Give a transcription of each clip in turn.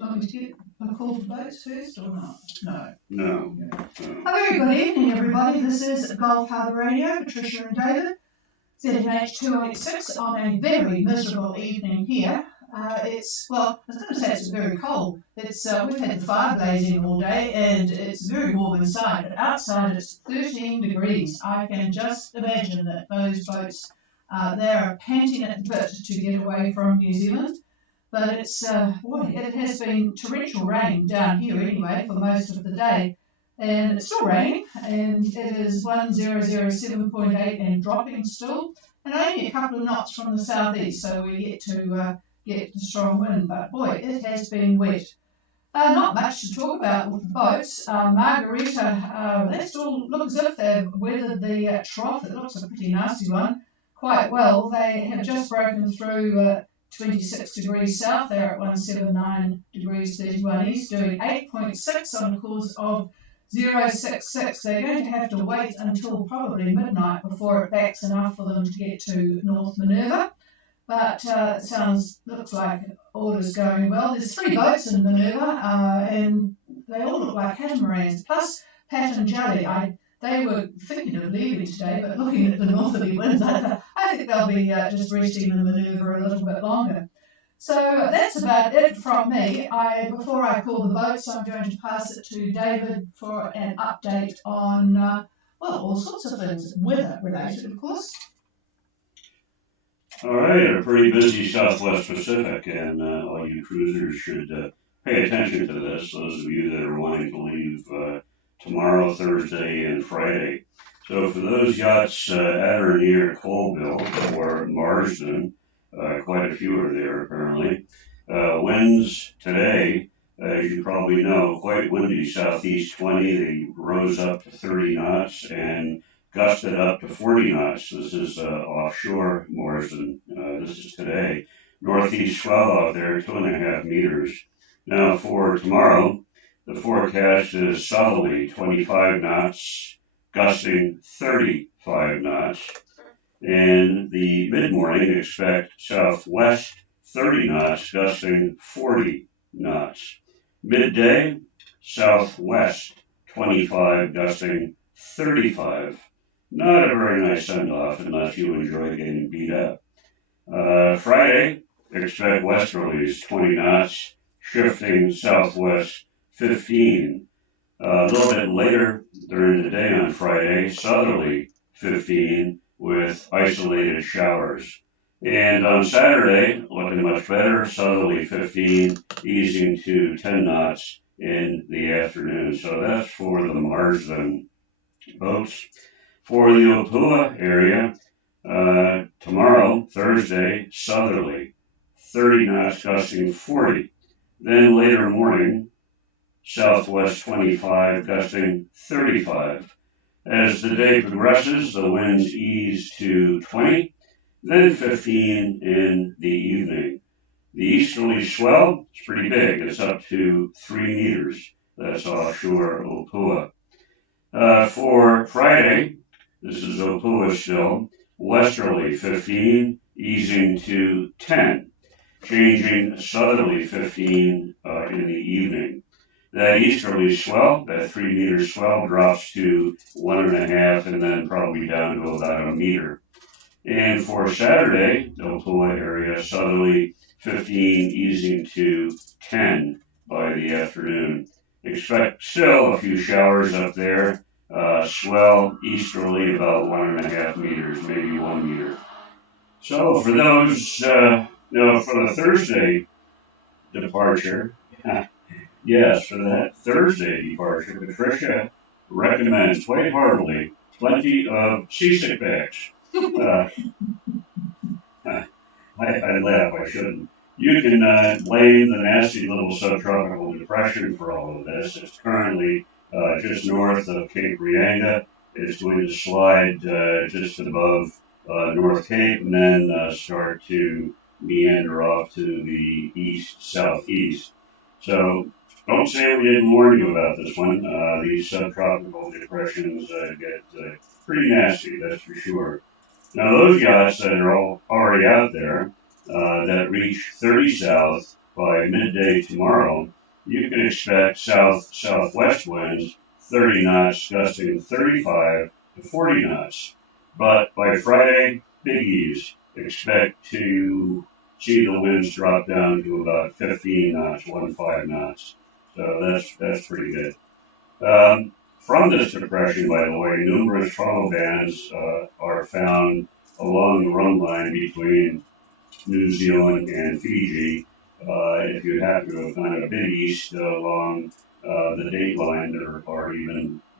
you want me to get a call for boats first or not? No. No. A very good evening, everybody. This is Gulf Harbour Radio, Patricia and David, ZNH 286 on a very miserable evening here. I was going to say it's very cold. We've had the fire blazing all day and it's very warm inside, but outside it's 13 degrees. I can just imagine that those boats, they're panting at the bit to get away from New Zealand. But it has been torrential rain down here anyway for most of the day. And it's still raining, and it is 1007.8 and dropping still, and only a couple of knots from the southeast, so we get to get the strong wind. But boy, it has been wet. Not much to talk about with the boats. Margarita, they still look as if they've weathered the trough. It looks a pretty nasty one quite well. They have just broken through 26 degrees south. They're at 179 degrees 31 east, doing 8.6 on a course of 066. They're going to have to wait until probably midnight before it backs enough for them to get to North Minerva. But looks like all is going well. There's 3 boats in Minerva, and they all look like catamarans, plus Pat and Jelly. They were thinking of leaving today, but looking at the northerly winds, I think they'll be just resting in the manoeuvre a little bit longer. So that's about it from me. Before I call the boats, I'm going to pass it to David for an update on, all sorts of things, weather related, of course. All right, a pretty busy Southwest Pacific, and all you cruisers should pay attention to this, those of you that are wanting to leave tomorrow, Thursday, and Friday. So for those yachts at or near Colville or Marsden, quite a few are there apparently. Winds today, as you probably know, quite windy, southeast 20. They rose up to 30 knots and gusted up to 40 knots. This is offshore Marsden. This is today. Northeast swell out there, 2.5 meters. Now for tomorrow, the forecast is southerly 25 knots, gusting 35 knots. In the mid-morning, expect southwest 30 knots, gusting 40 knots. Midday, southwest 25, gusting 35. Not a very nice send-off unless you enjoy getting beat up. Friday, expect westerlies 20 knots, shifting southwest 15. A little bit later during the day on Friday, southerly 15 with isolated showers. And on Saturday, looking much better, southerly 15, easing to 10 knots in the afternoon. So that's for the Marsden boats. For the Opua area, tomorrow, Thursday, southerly, 30 knots, gusting 40. Then later morning, southwest 25, gusting 35. As the day progresses, the winds ease to 20, then 15 in the evening. The easterly swell is pretty big. It's up to 3 meters. That's offshore Opua. For Friday, this is Opua still, westerly 15, easing to 10, changing southerly 15 in the evening. That easterly swell, that 3 meter swell, drops to 1.5 and then probably down to about 1 meter. And for Saturday, the Opua area, southerly 15, easing to 10 by the afternoon. Expect still a few showers up there. Swell easterly about 1.5 meters, maybe 1 meter. So for those, for the Thursday departure, yes, for that Thursday departure, Patricia recommends quite heartily plenty of seasick bags. I laugh, I shouldn't. You can blame the nasty little subtropical depression for all of this. It's currently just north of Cape Reinga. It's going to slide just above North Cape and then start to meander off to the east-southeast. So don't say we didn't warn you about this one. These subtropical depressions get pretty nasty, that's for sure. Now those yachts that are already out there that reach 30 south by midday tomorrow, you can expect southwest winds 30 knots, gusting 35 to 40 knots. But by Friday, big ease. Expect to see the winds drop down to about 15 knots, 15 knots. So that's pretty good. From this depression, by the way, numerous trough bands are found along the run line between New Zealand and Fiji. If you have to go kind of big east along the date line,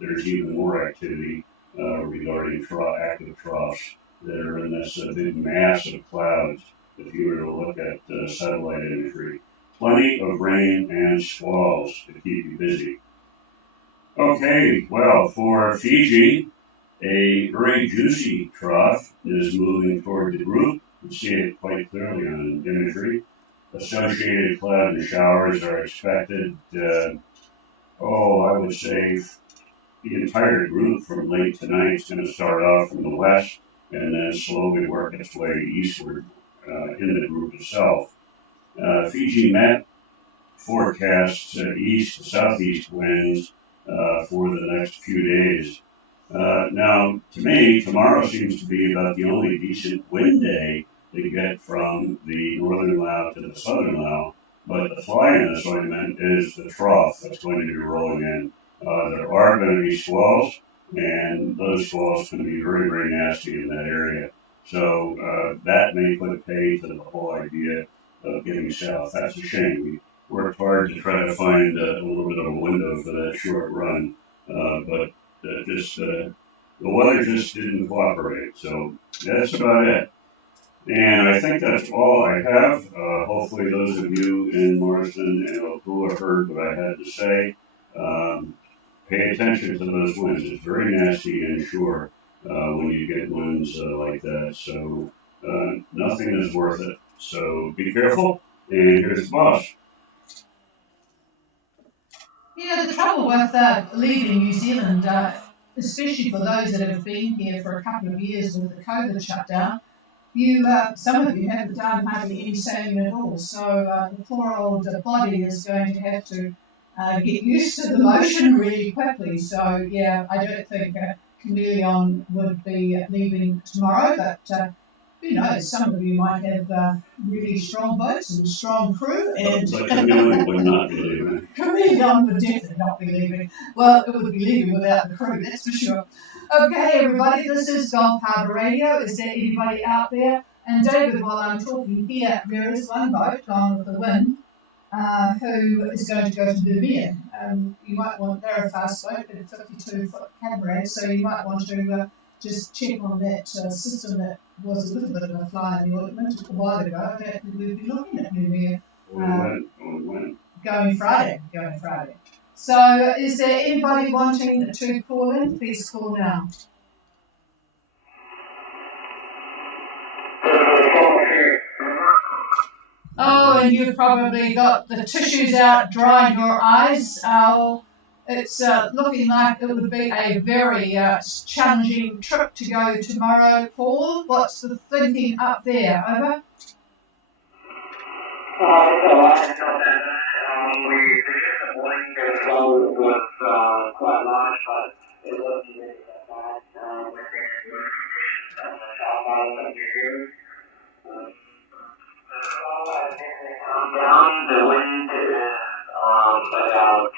there's even more activity regarding active troughs that are in this big mass of clouds. If you were to look at satellite imagery, plenty of rain and squalls to keep you busy. Okay, well, for Fiji, a very juicy trough is moving toward the group. You can see it quite clearly on imagery. Associated cloud and showers are expected, I would say the entire group from late tonight is going to start off from the west and then slowly work its way eastward in the group itself. Fiji Met forecasts east to southeast winds for the next few days. Now, to me, tomorrow seems to be about the only decent wind day to get from the northern Lao to the southern Lao, but the fly in this ointment is the trough that's going to be rolling in. There are going to be squalls, and those squalls can be very, very nasty in that area. So that may put a pay to the whole idea of getting south. That's a shame. We worked hard to try to find a little bit of a window for that short run, but the weather just didn't cooperate. So that's about it. And I think that's all I have. Hopefully those of you in Morrison and Okua heard what I had to say. Pay attention to those winds. It's very nasty inshore when you get winds like that. So nothing is worth it. So be careful. And here's the boss. The trouble with leaving New Zealand, especially for those that have been here for a couple of years with the COVID shutdown, some of you haven't done hardly any sailing at all. So the poor old body is going to have to get used to the motion really quickly. So yeah, I don't think Chameleon would be leaving tomorrow, but who knows, some of you might have really strong boats and strong crew. But Chameleon would not be leaving. Chameleon would definitely not be leaving. Well, it would be leaving without the crew, that's for sure. Okay, everybody, this is Gulf Harbour Radio. Is there anybody out there? And David, while I'm talking here, there is one boat gone with the wind who is going to go to Nubian. You might want, they're a fast boat, but a 52-foot catamaran, so you might want to just check on that system that was a little bit of a fly in the ointment a while ago. That we'll be looking at Nubian going Friday. So is there anybody wanting to call in? Please call now. Oh, and you've probably got the tissues out drying your eyes. It's looking like it would be a very challenging trip to go tomorrow. Paul, what's the thinking up there? Over? So I had no business. We predicted the morning the flow was quite large, but it wasn't really that bad with the conditions on the south island of New Zealand. So I think they calmed down. The wind is about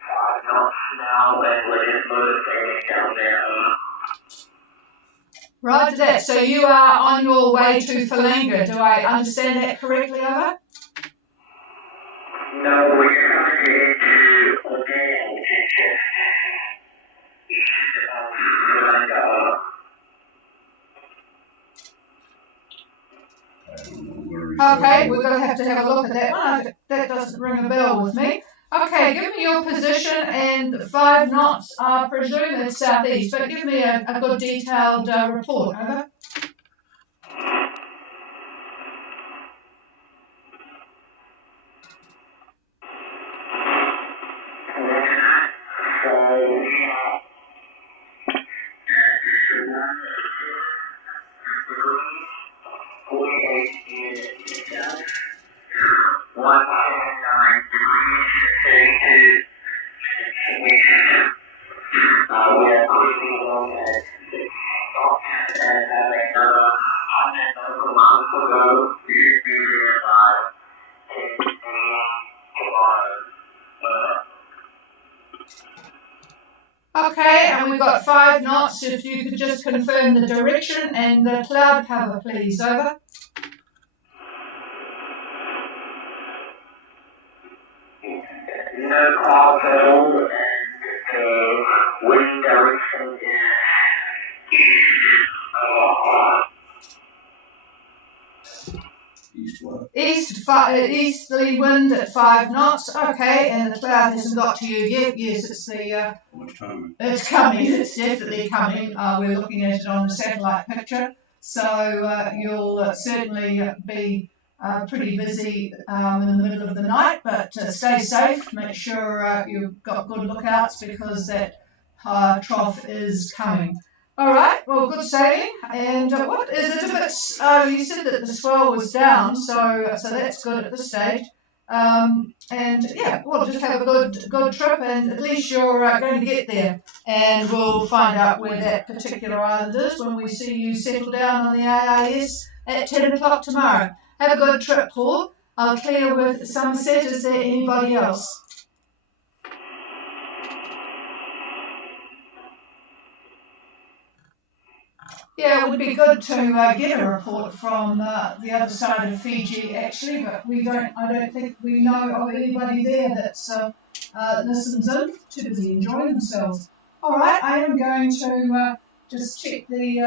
5 knots now, and we're just motivating down there. Right, that. So you are on your way to Falanga. Do I understand that correctly, over? No, we're trying to get to Odea, which is just east of Falanga. Okay, we're going to have a look at that one. That doesn't ring a bell with me. Okay, give me your position, and 5 knots, I presume it's southeast, but give me a good detailed report, over. 109 degrees, 32 weeks. We are cruising along at 6 knots and have another 100 nautical miles to go. We should be there by 10 a.m. tomorrow. Okay, and we've got 5 knots. If you could just confirm the direction and the cloud cover, please. Over. No clouds at all, and the wind direction is East what? Easterly wind at 5 knots. Okay, and the cloud hasn't got to you yet. Yes, it's the. What's coming? It's coming. It's definitely coming. We're looking at it on the satellite picture, so you'll certainly be pretty busy in the middle of the night. But stay safe. Make sure you've got good lookouts because that trough is coming. All right, well, good sailing. And what is it? You said that the swell was down, so that's good at this stage. And yeah, we'll just have a good trip, and at least you're going to get there. And we'll find out where that particular island is when we see you settle down on the AIS at 10 o'clock tomorrow. Have a good trip, Paul. I'll clear with Somerset. Is there anybody else? Yeah, it would be good to get a report from the other side of Fiji, actually, but I don't think we know of anybody there that's listens in, too busy enjoying themselves. All right, I am going to just check the,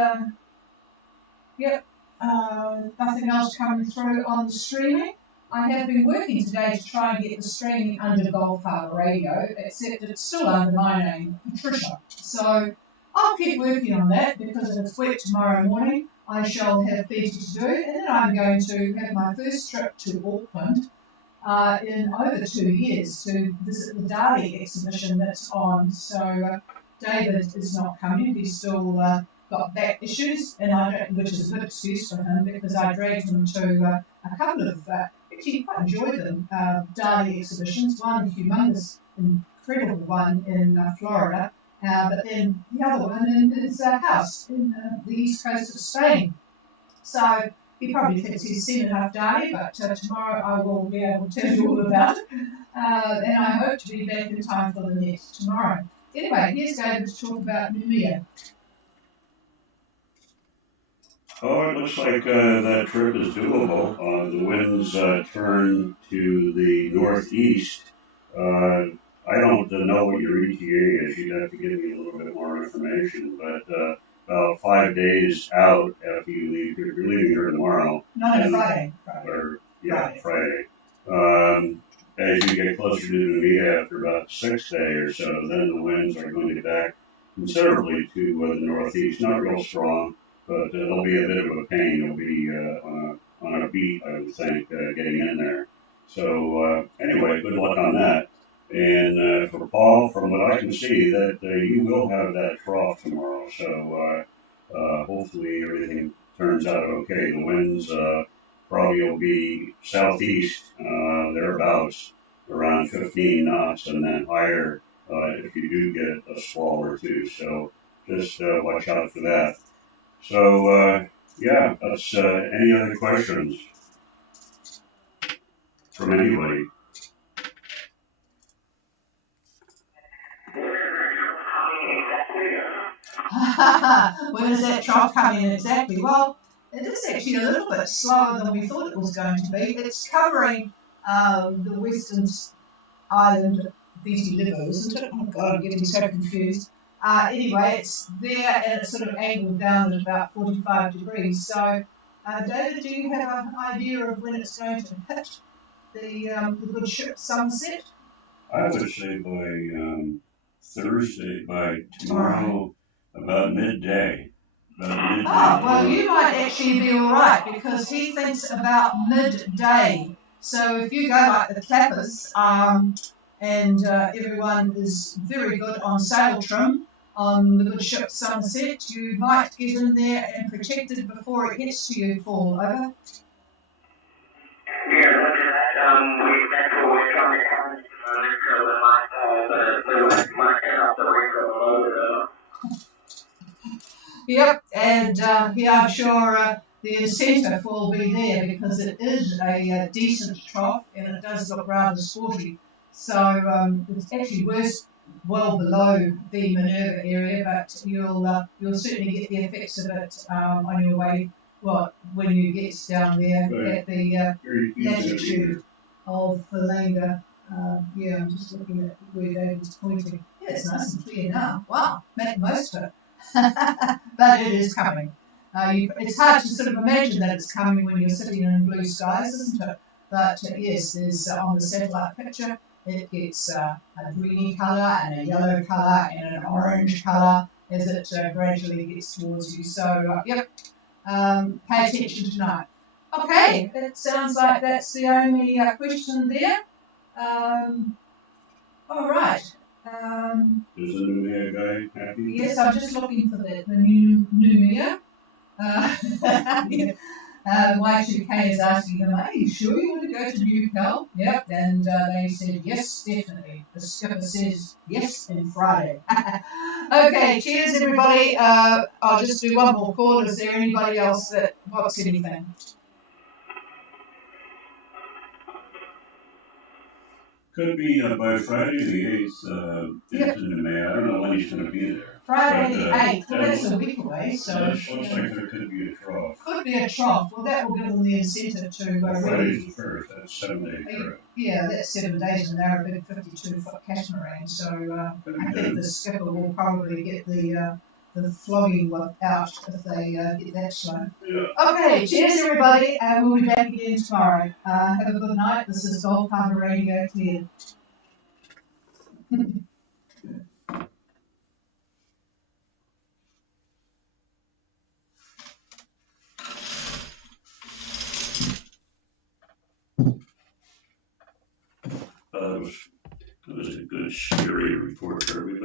nothing else coming through on the streaming. I have been working today to try and get the streaming under Gulf Harbour Radio, except it's still under my name, Patricia. So I'll keep working on that because if it's wet tomorrow morning, I shall have plenty to do. And then I'm going to have my first trip to Auckland in over 2 years to visit the Dali exhibition that's on. So David is not coming. He's still got back issues, and which is a good excuse for him because I dragged him to a couple of, actually quite enjoyed them, Dali exhibitions. One humongous, incredible one in Florida. But then the other one in his house in the east coast of Spain. So he probably thinks he's seen enough Dali, but tomorrow I will be able to tell you all about it. And I hope to be back in time for the next tomorrow. Anyway, here's David to talk about Numia. Oh, it looks like that trip is doable. The winds turn to the northeast. I don't know what your ETA is. You'd have to give me a little bit more information. But about 5 days out after you leave, if you're leaving here tomorrow. No, Friday. Friday. As you get closer to Numia after about 6th day or so, then the winds are going to get back considerably to the northeast. Not real strong, but it'll be a bit of a pain. It'll be on a beat, I would think, getting in there. So anyway, good luck on that. And for Paul, from what I can see, that you will have that trough tomorrow. So hopefully everything turns out okay. The winds probably will be southeast, thereabouts, around 15 knots, and then higher if you do get a squall or two. So just watch out for that. So yeah, that's any other questions from anybody? When is that trough coming in exactly? Well, it is actually a little bit slower than we thought it was going to be. It's covering the western island Viti Livo, isn't it? Oh God, I'm getting so confused. Anyway, it's there and it's sort of angled down at about 45 degrees. So, David, do you have an idea of when it's going to hit the good ship Somerset? I would say by Thursday, by tomorrow, about midday. Well, you might actually be all right because he thinks about midday. So if you go like the clappers, and everyone is very good on sail trim on the good ship Somerset, you might get in there and protected before it gets to you, Paul. Over. Yeah, look at that. that's what we're trying to come into the might end up the winter a little bit. Yep, and yeah, I'm sure the incentive will be there because it is a decent trough and it does look rather sporty. So it's actually well below the Minerva area, but you'll certainly get the effects of it on your way. Well, when you get down there at the latitude of the Langa. Yeah, I'm just looking at where David's pointing. Yeah, it's nice and clear now. Wow, make the most of it. But it is coming. It's hard to sort of imagine that it's coming when you're sitting in blue skies, isn't it? But yes, there's on the satellite picture, it gets a greeny colour and a yellow colour and an orange colour as it gradually gets towards you. So, yep, pay attention tonight. Okay, it sounds like that's the only question there. All right. Is the new mayor guy happy? Yes, I'm just looking for the new mayor. Yeah. Y2K is asking them, are you sure you want to go to Newcastle? Yep, and they said, yes, definitely. The skipper says, yes, and Friday. Okay, cheers, everybody. I'll just do one more call. Is there anybody else that wants anything? Could be by Friday the 8th, Yep. in the May. I don't know when he's going to be there. Friday But, the 8th. Well, that's a week away, so. It looks like there could be a trough. Could be a trough. Well, that will give them the incentive to Well, really. Friday's the 1st. That's 7 days. Correct. Yeah, that's 7 days, and they're a big 52-foot catamaran. So I think the skipper will probably get the flogging out if they get that slow. Yeah. Okay, cheers everybody, and we'll be back again tomorrow. Have a good night. This is Harbour Radio cleared. It was a good, scary report for everybody.